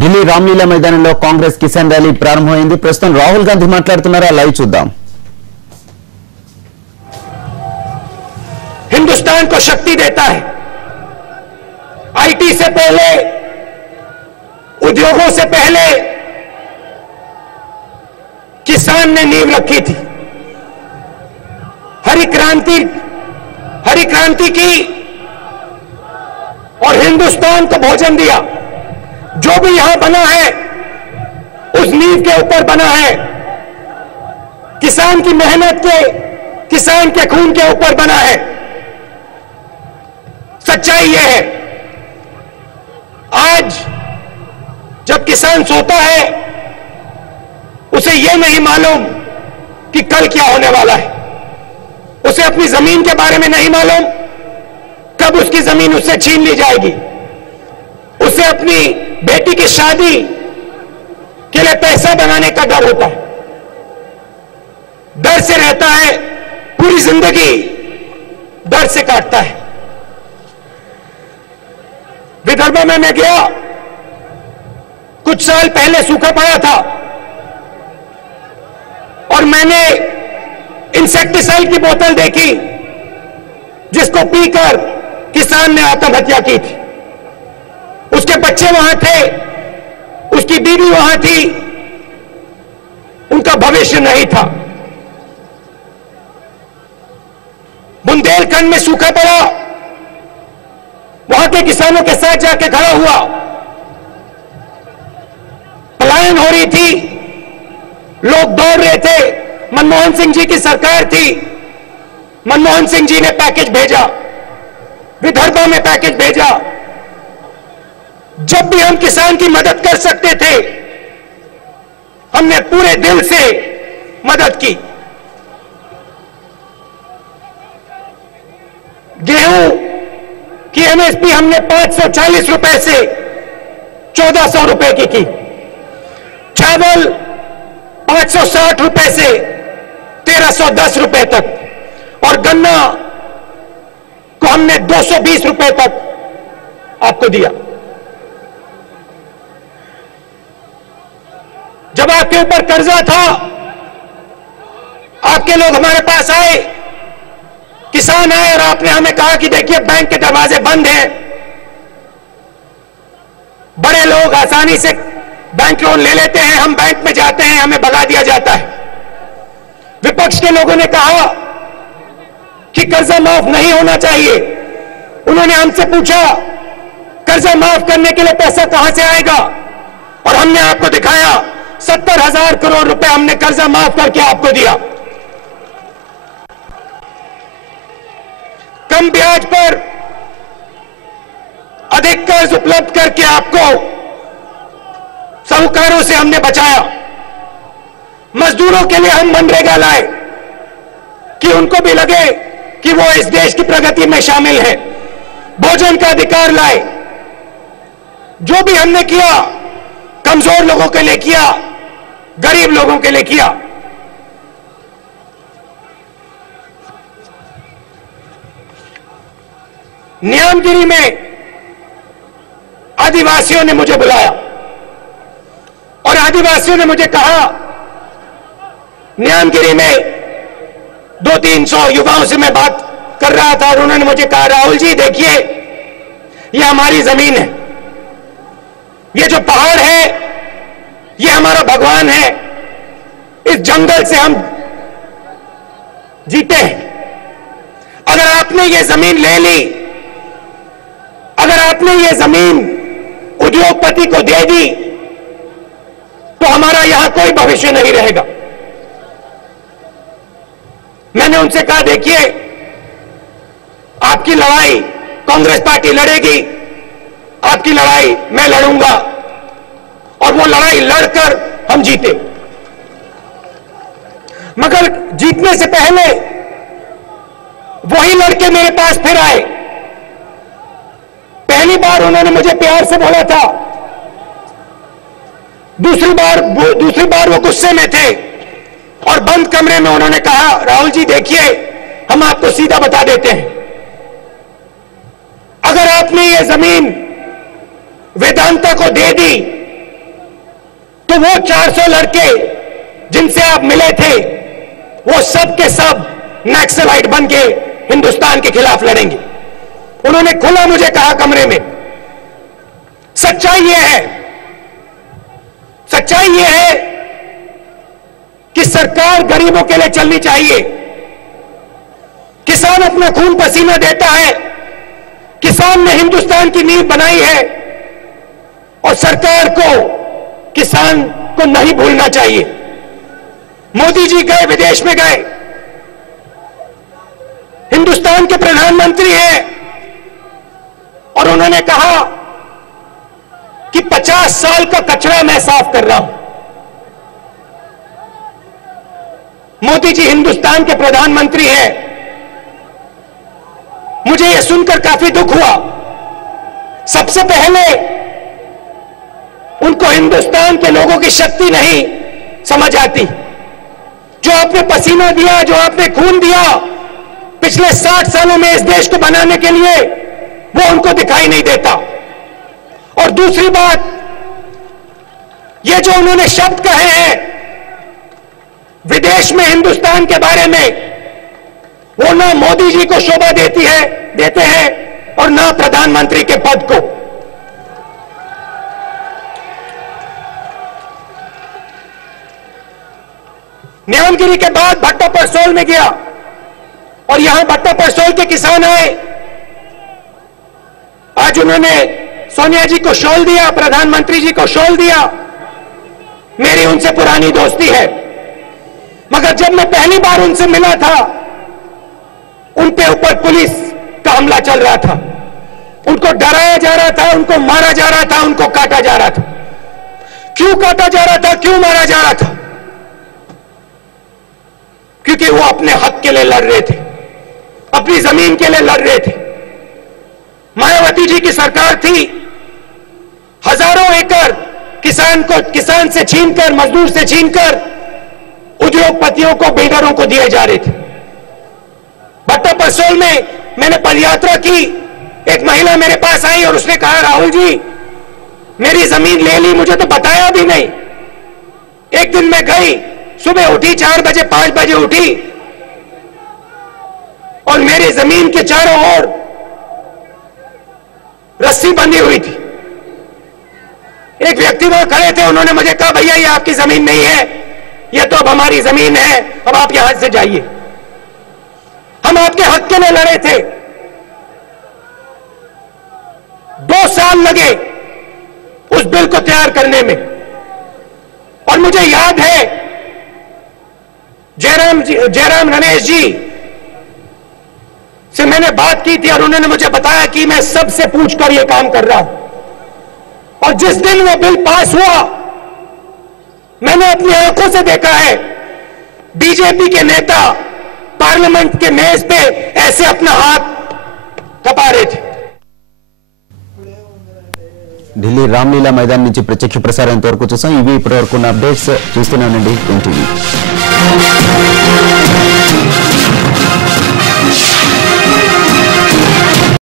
ఢిల్లీ రామ్లీలా మైదానంలో కాంగ్రెస్ కిసాన్ ర్యాలీ ప్రారంభమైంది. ప్రస్తుతం రాహుల్ గాంధీ మాట్లాడుతున్నారు. లైవ్ చూద్దాం. हिंदुस्तान को शक्ति देता है। आईटी से पहले, उद्योगों से पहले किसान ने नींव रखी थी। हरी क्रांति की और हिंदुस्तान को भोजन दिया। जो भी यहां बना है उस नींव के ऊपर बना है। किसान की मेहनत के, किसान के खून के ऊपर बना है। सच्चाई यह है, आज जब किसान सोता है उसे यह नहीं मालूम कि कल क्या होने वाला है। उसे अपनी जमीन के बारे में नहीं मालूम कब उसकी जमीन उससे छीन ली जाएगी। उसे अपनी बेटी की शादी के लिए पैसा बनाने का डर होता है। डर से रहता है, पूरी जिंदगी डर से काटता है। विदर्भ में मैं गया, कुछ साल पहले सूखा पड़ा था और मैंने इंसेक्टिसाइड की बोतल देखी जिसको पीकर किसान ने आत्महत्या की थी। उसके बच्चे वहां थे, उसकी बीवी वहां थी, उनका भविष्य नहीं था। बुंदेलखंड में सूखा पड़ा, वहां के किसानों के साथ जाके खड़ा हुआ। पलायन हो रही थी, लोग दौड़ रहे थे। मनमोहन सिंह जी की सरकार थी, मनमोहन सिंह जी ने पैकेज भेजा, विदर्भा में पैकेज भेजा। जब भी हम किसान की मदद कर सकते थे हमने पूरे दिल से मदद की। गेहूं की एमएसपी हमने 540 रुपए से 1400 रुपए की। चावल 560 रुपए से 1310 रुपए तक और गन्ना को हमने 220 रुपए तक आपको दिया। जब आपके ऊपर कर्जा था, आपके लोग हमारे पास आए, किसान आए और आपने हमें कहा कि देखिए बैंक के दरवाजे बंद हैं, बड़े लोग आसानी से बैंक लोन ले लेते हैं, हम बैंक में जाते हैं, हमें भगा दिया जाता है। विपक्ष के लोगों ने कहा कि कर्जा माफ नहीं होना चाहिए। उन्होंने हमसे पूछा कर्जा माफ करने के लिए पैसा कहां से आएगा, और हमने आपको दिखाया 70,000 करोड़ रुपए हमने कर्जा माफ करके आपको दिया। कम ब्याज पर अधिक कर्ज उपलब्ध करके आपको साहूकारों से हमने बचाया। मजदूरों के लिए हम मनरेगा लाए कि उनको भी लगे कि वो इस देश की प्रगति में शामिल है। भोजन का अधिकार लाए। जो भी हमने किया कमजोर लोगों के लिए किया, गरीब लोगों के लिए किया। न्यामगिरी में आदिवासियों ने मुझे बुलाया और आदिवासियों ने मुझे कहा, न्यामगिरी में 200-300 युवाओं से मैं बात कर रहा था और उन्होंने मुझे कहा, राहुल जी देखिए ये हमारी जमीन है, ये जो पहाड़ है ये हमारा भगवान है, इस जंगल से हम जीते हैं। अगर आपने ये जमीन ले ली, अगर आपने ये जमीन उद्योगपति को दे दी तो हमारा यहां कोई भविष्य नहीं रहेगा। मैंने उनसे कहा देखिए आपकी लड़ाई कांग्रेस पार्टी लड़ेगी, आपकी लड़ाई मैं लड़ूंगा और वो लड़ाई लड़कर हम जीते। मगर जीतने से पहले वही लड़के मेरे पास फिर आए। पहली बार उन्होंने मुझे प्यार से बोला था, दूसरी बार वो गुस्से में थे और बंद कमरे में उन्होंने कहा, राहुल जी देखिए हम आपको सीधा बता देते हैं, अगर आपने ये जमीन वेदांता को दे दी तो वो 400 लड़के जिनसे आप मिले थे वो सब के सब नक्सलाइट बन के हिंदुस्तान के खिलाफ लड़ेंगे। उन्होंने खुला मुझे कहा कमरे में। सच्चाई ये है कि सरकार गरीबों के लिए चलनी चाहिए। किसान अपना खून पसीना देता है, किसान ने हिंदुस्तान की नींव बनाई है और सरकार को किसान को नहीं भूलना चाहिए। मोदी जी गए, विदेश में गए, हिंदुस्तान के प्रधानमंत्री हैं और उन्होंने कहा कि 50 साल का कचरा मैं साफ कर रहा हूं। मोदी जी हिंदुस्तान के प्रधानमंत्री हैं। मुझे यह सुनकर काफी दुख हुआ। सबसे पहले उनको हिंदुस्तान के लोगों की शक्ति नहीं समझ आती। जो आपने पसीना दिया, जो आपने खून दिया पिछले 60 सालों में इस देश को बनाने के लिए, वो उनको दिखाई नहीं देता। और दूसरी बात, ये जो उन्होंने शब्द कहे हैं विदेश में हिंदुस्तान के बारे में, वो ना मोदी जी को शोभा देते हैं और ना प्रधानमंत्री के पद को। न्यामगिरी के बाद भट्टा परसोल में गया और यहां भट्टा परसोल के किसान आए। आज उन्होंने सोनिया जी को शॉल दिया, प्रधानमंत्री जी को शॉल दिया। मेरी उनसे पुरानी दोस्ती है, मगर जब मैं पहली बार उनसे मिला था, उनके ऊपर पुलिस का हमला चल रहा था। उनको डराया जा रहा था, उनको मारा जा रहा था, उनको काटा जा रहा था। क्यों काटा जा रहा था, क्यों मारा जा रहा था? क्योंकि वो अपने हक के लिए लड़ रहे थे, अपनी जमीन के लिए लड़ रहे थे। मायावती जी की सरकार थी, हजारों एकड़ किसान से छीनकर, मजदूर से छीनकर उद्योगपतियों को, बिल्डरों को दिए जा रहे थे। भट्टा परसोल में मैंने पदयात्रा की। एक महिला मेरे पास आई और उसने कहा, राहुल जी मेरी जमीन ले ली, मुझे तो बताया भी नहीं। एक दिन मैं गई, सुबह उठी 4 बजे 5 बजे उठी और मेरी जमीन के चारों ओर रस्सी बंधी हुई थी। एक व्यक्ति वहां खड़े थे, उन्होंने मुझे कहा, भैया ये आपकी जमीन नहीं है, ये तो अब हमारी जमीन है, अब आप यहां से जाइए। हम आपके हक के लिए लड़े थे। 2 साल लगे उस बिल को तैयार करने में। और मुझे याद है जयराम रमेश जी से मैंने बात की थी और उन्होंने मुझे बताया कि मैं सबसे पूछकर यह काम कर रहा हूं। और जिस दिन वो बिल पास हुआ, मैंने अपनी आंखों से देखा है बीजेपी के नेता पार्लियामेंट के मेज पे ऐसे अपना हाथ थपा रहे थे। ఢిల్లీ రామ్లీలా మైదాన్ నుంచి ప్రత్యక్ష ప్రసారం ఇంతవరకు చూసాం. ఇవి ఇప్పటివరకు ఉన్న అప్డేట్స్. చూస్తూనే ఉండండి ఎన్టీవీ.